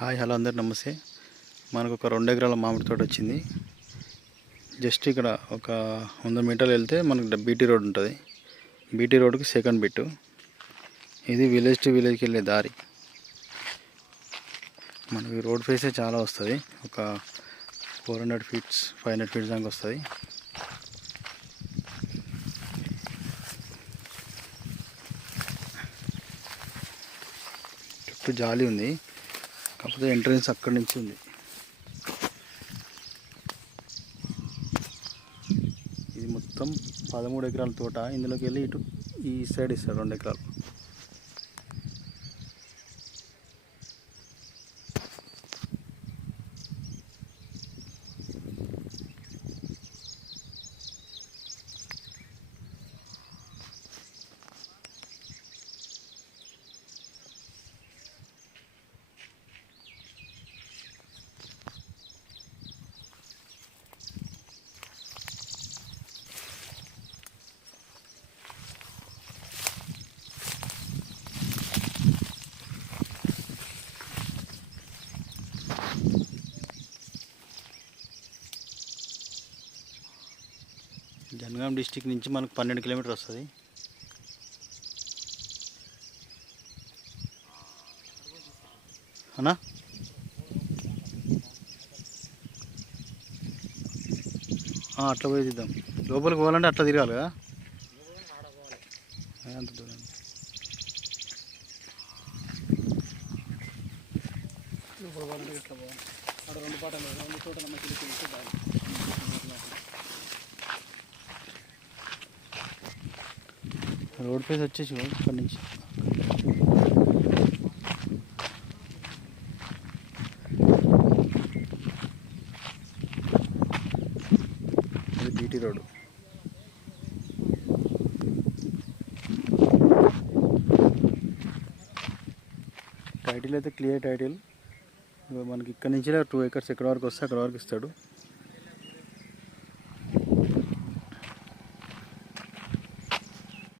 Hi hello అందరు నమస్తే. మనకు ఒక 2 ఎకరాల మామిడి తోట వచ్చింది. జస్ట్ ఇక్కడ ఒక 100 మీటర్లు వెళ్తే మనకు బీటీ రోడ్ ఉంటుంది. బీటీ రోడ్కి సెకండ్ బిట్టు ఇది. విలేజ్ టు విలేజ్కి వెళ్ళే దారి. మనకి రోడ్ ఫేసే చాలా వస్తుంది. ఒక 400 ఫీట్స్ 500 ఫీట్స్ దాకా వస్తుంది. చుట్టూ జాలి ఉంది, కాకపోతే ఎంట్రన్స్ అక్కడి నుంచి ఉంది. ఇది మొత్తం 13 ఎకరాల తోట. ఇందులోకి వెళ్ళి ఇటు ఈ సైడ్ ఇస్తాడు 2 ఎకరాలు. జనగాం డిస్టిక్ నుంచి మనకు 12 కిలోమీటర్ వస్తుంది. అన్నా అట్లా పోయి తీద్దాం. లోపలికి పోవాలంటే అట్లా తిరగాలి కదా. అంత దూరం రోడ్ ఫేస్ వచ్చేసి ఇక్కడ నుంచి ఇది బీటీ రోడ్. టైటిల్ అయితే క్లియర్ టైటిల్. మనకి ఇక్కడ నుంచి 2 ఎకర్స్ ఎక్కడి వరకు వస్తే అక్కడ వరకు ఇస్తాడు.